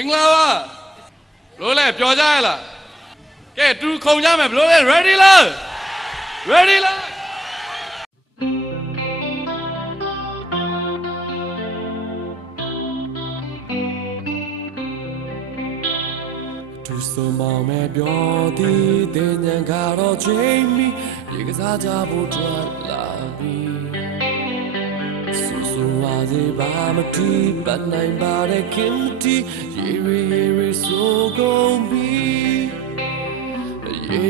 င်္ဂလာပါဘလို့လဲပြောကြရလားကဲတူခုံကြမယ်ဘလို့လဲ ready လား ready လားသူစမောင်မဲ့ပြောသည်တင်ញံကတော့ချိန်မီရေကစားကြဖို့ထွက်လာပြီဆူဆူပါစေပါမတီးပတ်နိုင်ပါတဲ့ခင်တီရေရီဆိုကုန်ပြီရေ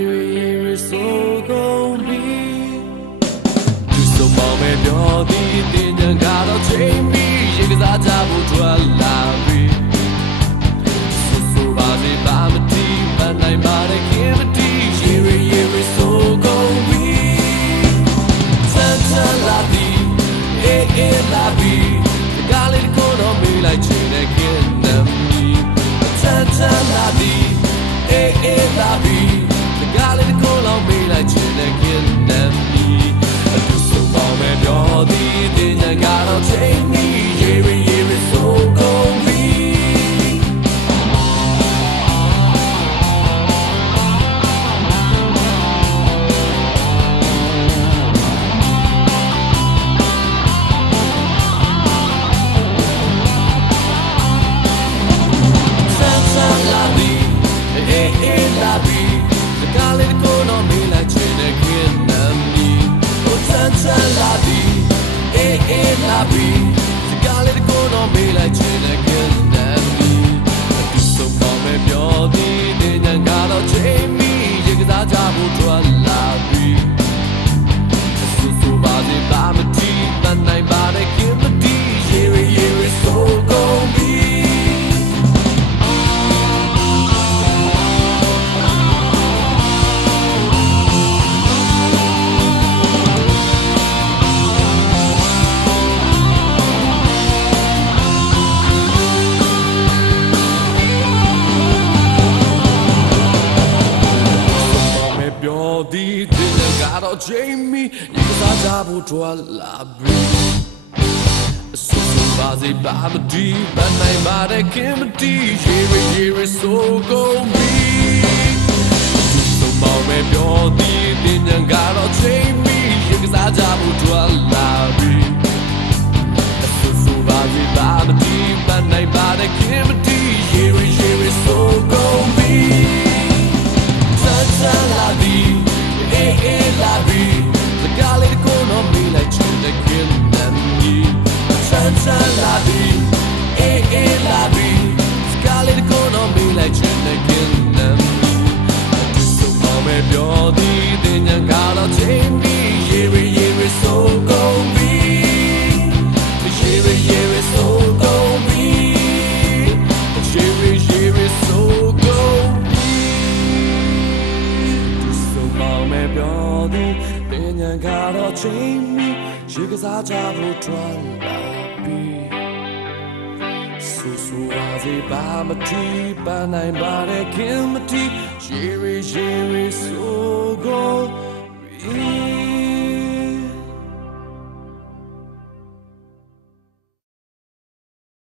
ရီဆိုကုန်ပြီသူစမောင်မဲ့ပြောသည်တင်ញံကတော့ချိန်မီရေကစားကြဖို့ထွက်လာပြီဘာမတီးပန်းနိုင်ပါတဲ့ခင်မတီးရေရီဆိုကုန်ပြီစမ်းစမ်းလာသည်အေးလာပြီဒီကလေးကိုတော့မေးလိုက်ချင်တဲ့ခင်နမ်းမီစမ်းစမ်းလာသည်အေးလာပြီဒီကလေးကိုတော့မေးလိုက်ချင်တဲ့ခင်နမ်းမီသူစမောင်မဲ့ပြောသည်တင်ញံကတော့ချိန်မီရေရီဆိုကုန်ပြီလာပြီစကားလေးကိုတော့မေးလိုက်ချင်တဲ့ခင်နမ်းမီသူဆုံးပါမဲ့ပြောသည်တင်ញံကတော့ချိန်မီရေကစားကြဖို့ထွက်လာပြီဆူဆူပါစေပါမတီးပန်းနိုင်ပါတဲ့ခင်မတီးရေရီဆိုကုန်ပြီတော့ချိန်မီရေကစားကြဖို့ထွက်လာပြီဆူဆူပါစေပါမတီးပန်းနိုင်ပါတဲ့ခင်မတီးရေရီဆိုကုန်ပြီသူစမောင်မဲ့ပြောသည်တင်ញံကတော့ချိန်မီရေကစားကြဖို့ထွက်လာပြီဆူဆူပါစေပါမတီးပန်းနိုင်ပါတဲ့ခင်မတီးရေရီဆိုကုန်ပြီစမ်းစမ်းလာသည်အေးလာပြီစကားလေးကိုတော့မေးလိုက်ချင်တဲ့ခင်နမ်းမီစမ်းစမ်းလာပြီအေးလာပြီစကားလေးကိုတော့မေးလိုက်ချင်တဲ့ခင်နမ်းမီသူစမောင်မဲ့ပြောသည်တင်ញံကတော့ချိန်မီရေရီဆိုကုန်ပြီရေရီဆိုကုန်ပြီရေရီဆိုကုန်ပြီသူစမောင်မဲ့ပြောသည်တင်ញံကတော့ချိန်မီရေကစားကြဖို့ထွက်လာပြီဆူဆူပါစေပါမတီးပန်းနိုင်ပါတဲ့ခင်မတီးရေရီဆိုကုန်ပြီ